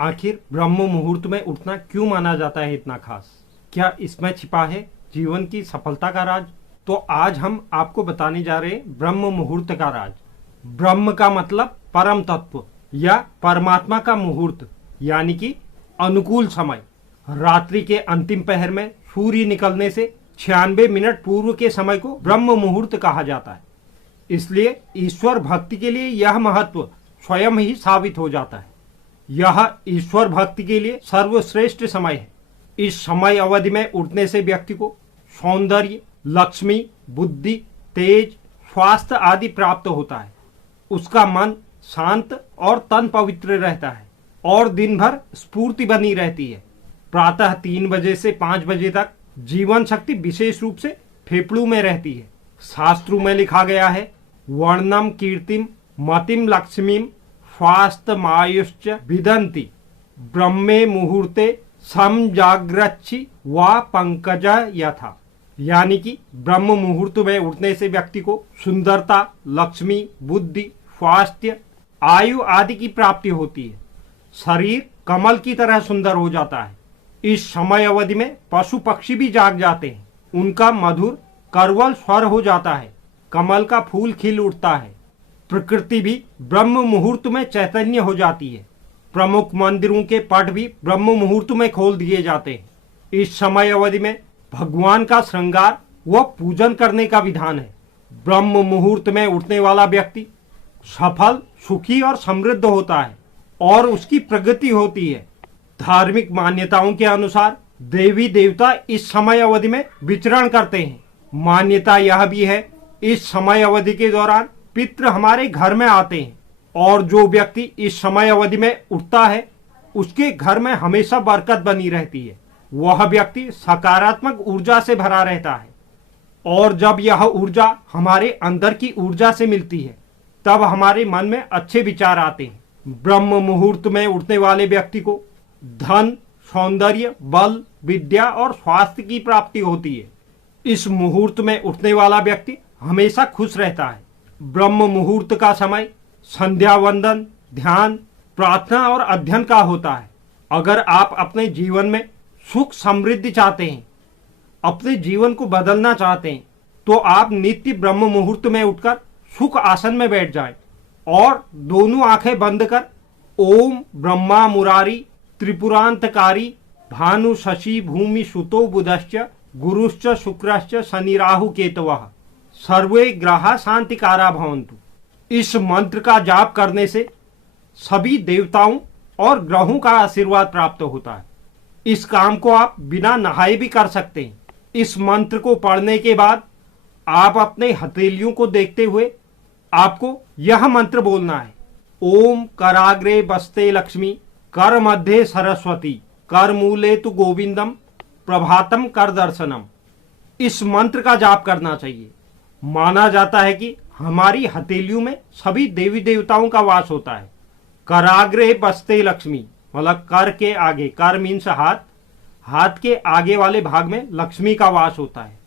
आखिर ब्रह्म मुहूर्त में उठना क्यों माना जाता है इतना खास? क्या इसमें छिपा है जीवन की सफलता का राज? तो आज हम आपको बताने जा रहे हैं ब्रह्म मुहूर्त का राज। ब्रह्म का मतलब परम तत्व या परमात्मा का मुहूर्त, यानी कि अनुकूल समय। रात्रि के अंतिम पहर में सूर्य निकलने से 96 मिनट पूर्व के समय को ब्रह्म मुहूर्त कहा जाता है। इसलिए ईश्वर भक्ति के लिए यह महत्व स्वयं ही साबित हो जाता है। यह ईश्वर भक्ति के लिए सर्वश्रेष्ठ समय है। इस समय अवधि में उठने से व्यक्ति को सौंदर्य, लक्ष्मी, बुद्धि, तेज, स्वास्थ्य आदि प्राप्त होता है। उसका मन शांत और तन पवित्र रहता है और दिन भर स्फूर्ति बनी रहती है। प्रातः 3 बजे से 5 बजे तक जीवन शक्ति विशेष रूप से फेफड़ों में रहती है। शास्त्रों में लिखा गया है, वर्णम कीर्तिम मतिम लक्ष्मीम स्वास्थ्यमायुश्च विदन्ति ब्रह्मे मुहूर्ते समजाग्रच्छि वा पंकज यथा। यानी कि ब्रह्म मुहूर्त में उठने से व्यक्ति को सुंदरता, लक्ष्मी, बुद्धि, स्वास्थ्य, आयु आदि की प्राप्ति होती है। शरीर कमल की तरह सुंदर हो जाता है। इस समय अवधि में पशु पक्षी भी जाग जाते हैं। उनका मधुर करवल स्वर हो जाता है। कमल का फूल खिल उठता है। प्रकृति भी ब्रह्म मुहूर्त में चैतन्य हो जाती है। प्रमुख मंदिरों के पट भी ब्रह्म मुहूर्त में खोल दिए जाते हैं। इस समय अवधि में भगवान का श्रृंगार व पूजन करने का विधान है। ब्रह्म मुहूर्त में उठने वाला व्यक्ति सफल, सुखी और समृद्ध होता है और उसकी प्रगति होती है। धार्मिक मान्यताओं के अनुसार देवी देवता इस समय अवधि में विचरण करते हैं। मान्यता यह भी है, इस समय अवधि के दौरान पितृ हमारे घर में आते हैं और जो व्यक्ति इस समय अवधि में उठता है उसके घर में हमेशा बरकत बनी रहती है। वह व्यक्ति सकारात्मक ऊर्जा से भरा रहता है और जब यह ऊर्जा हमारे अंदर की ऊर्जा से मिलती है तब हमारे मन में अच्छे विचार आते हैं। ब्रह्म मुहूर्त में उठने वाले व्यक्ति को धन, सौंदर्य, बल, विद्या और स्वास्थ्य की प्राप्ति होती है। इस मुहूर्त में उठने वाला व्यक्ति हमेशा खुश रहता है। ब्रह्म मुहूर्त का समय संध्या वंदन, ध्यान, प्रार्थना और अध्ययन का होता है। अगर आप अपने जीवन में सुख समृद्धि चाहते हैं, अपने जीवन को बदलना चाहते हैं, तो आप नित्य ब्रह्म मुहूर्त में उठकर सुख आसन में बैठ जाएं और दोनों आंखें बंद कर ओम ब्रह्मा मुरारी त्रिपुरांतकारी भानु शशि भूमि सुतो बुधश्च गुरुश्च शुक्रश्च शनि राहु केतवः सर्वे ग्रहा शांतिकारा भवन्तु। इस मंत्र का जाप करने से सभी देवताओं और ग्रहों का आशीर्वाद प्राप्त होता है। इस काम को आप बिना नहाए भी कर सकते हैं। इस मंत्र को पढ़ने के बाद आप अपने हथेलियों को देखते हुए आपको यह मंत्र बोलना है, ओम कराग्रे बस्ते लक्ष्मी कर मध्य सरस्वती कर मूले तु गोविंदम प्रभातम कर दर्शनम। इस मंत्र का जाप करना चाहिए। माना जाता है कि हमारी हथेलियों में सभी देवी देवताओं का वास होता है। कराग्रे बस्ते लक्ष्मी मतलब कर के आगे, कर मीन्स हाथ, हाथ के आगे वाले भाग में लक्ष्मी का वास होता है।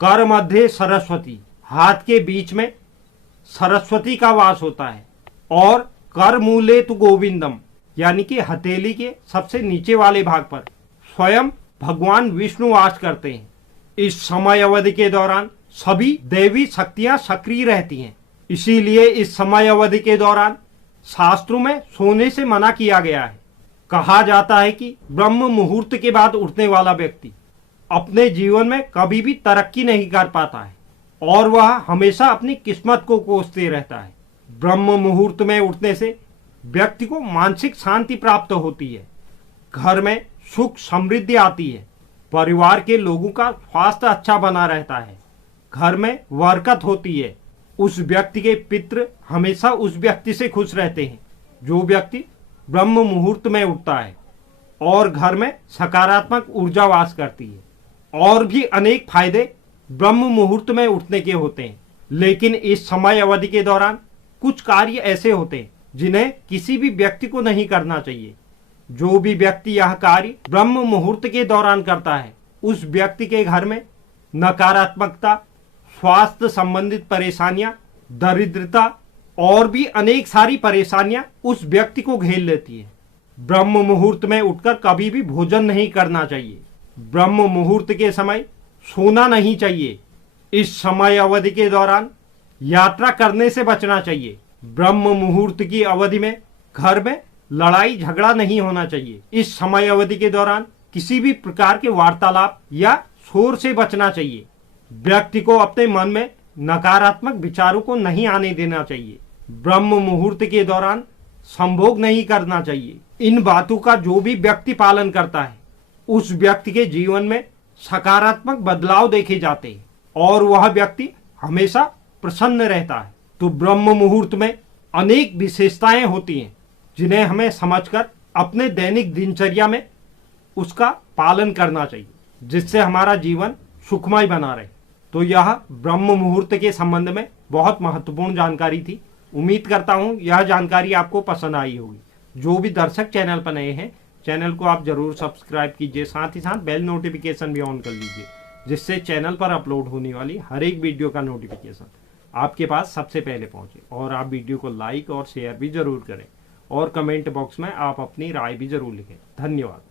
कर मध्य सरस्वती, हाथ के बीच में सरस्वती का वास होता है। और कर मूले तु गोविंदम यानी कि हथेली के सबसे नीचे वाले भाग पर स्वयं भगवान विष्णु वास करते हैं। इस समय अवधि के दौरान सभी दैवी शक्तियां सक्रिय रहती हैं। इसीलिए इस समय अवधि के दौरान शास्त्रों में सोने से मना किया गया है। कहा जाता है कि ब्रह्म मुहूर्त के बाद उठने वाला व्यक्ति अपने जीवन में कभी भी तरक्की नहीं कर पाता है और वह हमेशा अपनी किस्मत को कोसते रहता है। ब्रह्म मुहूर्त में उठने से व्यक्ति को मानसिक शांति प्राप्त होती है। घर में सुख समृद्धि आती है। परिवार के लोगों का स्वास्थ्य अच्छा बना रहता है। घर में बरकत होती है। उस व्यक्ति के पितृ हमेशा उस व्यक्ति से खुश रहते हैं जो व्यक्ति ब्रह्म मुहूर्त में उठता है और घर में सकारात्मक ऊर्जा वास करती है। और भी अनेक फायदे ब्रह्म मुहूर्त में उठने के होते हैं। लेकिन इस समय अवधि के दौरान कुछ कार्य ऐसे होते हैं जिन्हें किसी भी व्यक्ति को नहीं करना चाहिए। जो भी व्यक्ति यह कार्य ब्रह्म मुहूर्त के दौरान करता है उस व्यक्ति के घर में नकारात्मकता, स्वास्थ्य संबंधित परेशानियां, दरिद्रता और भी अनेक सारी परेशानियां उस व्यक्ति को घेर लेती है। ब्रह्म मुहूर्त में उठकर कभी भी भोजन नहीं करना चाहिए। ब्रह्म मुहूर्त के समय सोना नहीं चाहिए। इस समय अवधि के दौरान यात्रा करने से बचना चाहिए। ब्रह्म मुहूर्त की अवधि में घर में लड़ाई झगड़ा नहीं होना चाहिए। इस समय अवधि के दौरान किसी भी प्रकार के वार्तालाप या शोर से बचना चाहिए। व्यक्ति को अपने मन में नकारात्मक विचारों को नहीं आने देना चाहिए। ब्रह्म मुहूर्त के दौरान संभोग नहीं करना चाहिए। इन बातों का जो भी व्यक्ति पालन करता है उस व्यक्ति के जीवन में सकारात्मक बदलाव देखे जाते हैं और वह व्यक्ति हमेशा प्रसन्न रहता है। तो ब्रह्म मुहूर्त में अनेक विशेषताएं होती हैं जिन्हें हमें समझकर अपने दैनिक दिनचर्या में उसका पालन करना चाहिए, जिससे हमारा जीवन सुखमय बना रहे। तो यह ब्रह्म मुहूर्त के संबंध में बहुत महत्वपूर्ण जानकारी थी। उम्मीद करता हूं यह जानकारी आपको पसंद आई होगी। जो भी दर्शक चैनल पर नए हैं, चैनल को आप जरूर सब्सक्राइब कीजिए, साथ ही साथ बेल नोटिफिकेशन भी ऑन कर लीजिए, जिससे चैनल पर अपलोड होने वाली हर एक वीडियो का नोटिफिकेशन आपके पास सबसे पहले पहुंचे। और आप वीडियो को लाइक और शेयर भी जरूर करें और कमेंट बॉक्स में आप अपनी राय भी जरूर लिखें। धन्यवाद।